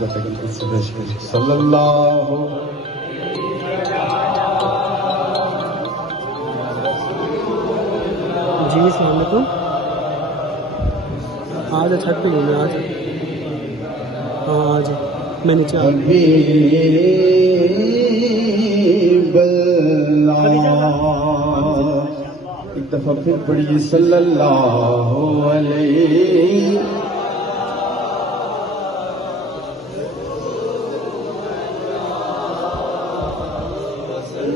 محبت ہے صلی اللہ جی السلام علیکم. آ جا چھت پہ لے لیں. آج ہاں آ جا میں نیچے آ ایک دفعہ پھر پڑھیے صلی اللہ علیہ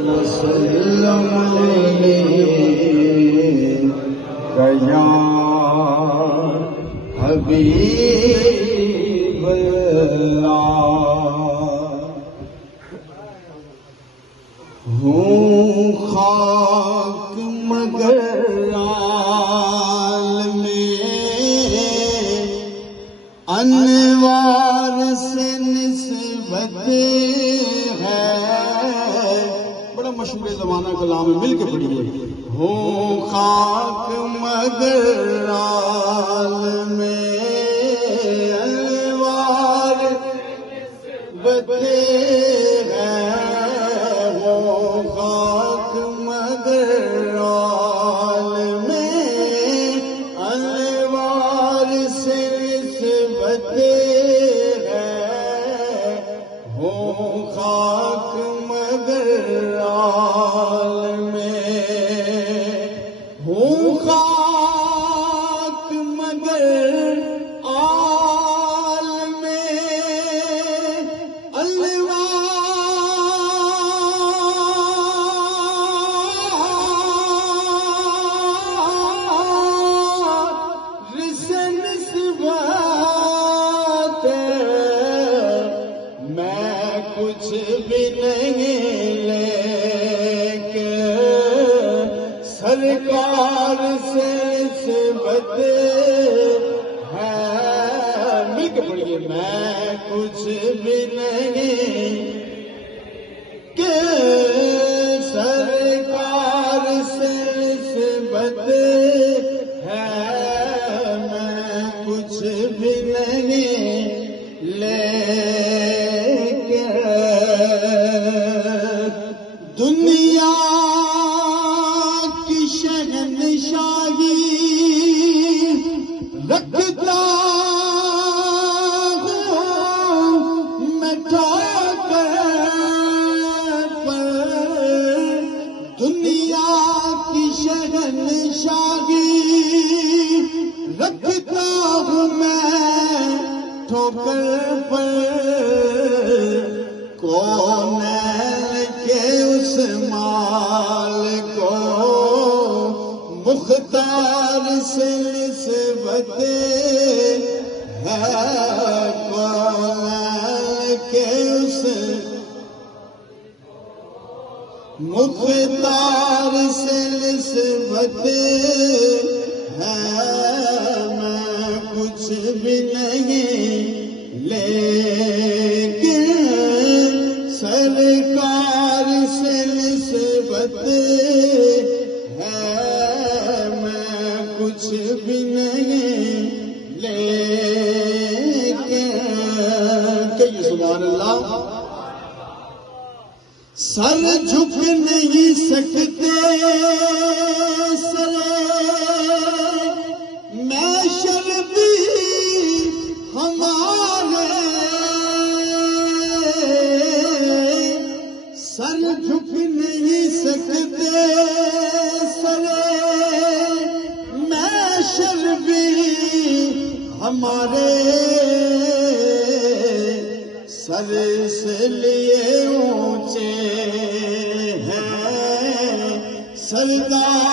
وسلم یا حبیب اللہ. ہوں خاک مگر عالم انوار سے نسبت ہے. بڑا مشہور زمانہ کلام ہے، مل کے پڑھیے. ہوں خاک مگر عالم انوار نسبت ہے. ہوں خاک مگر عالم انوار سے نسبت ہے. ہوں خاک مگر عالم ہوں خاک مگر عالم کچھ بھی نہیں لیکن سرکار سے نسبت ہے. مل کے پڑھیے. میں کچھ بھی نہیں کہ سرکار سے نسبت ہے. میں کچھ بھی نہیں دنیا کی شہنشاہی رکھتا ہوں میں ٹھوکر پر. دنیا کی شہنشاہی رکھتا ہوں میں ٹھوکر پر. کون کے اس مال کو مختار سے نسبت ہے. کون کے اس مختار سے نسبت ہے. میں کچھ بھی نہیں لیکن سرکار سے نسبت ہے. میں کچھ بھی نہیں لیکن کہیے سبحان اللہ. سر جھک نہیں سکتے سر میں شربی ہمارے. سر جھک نہیں سکتے سر میں شربی ہمارے. سر سے لیے اونچے ہیں سردار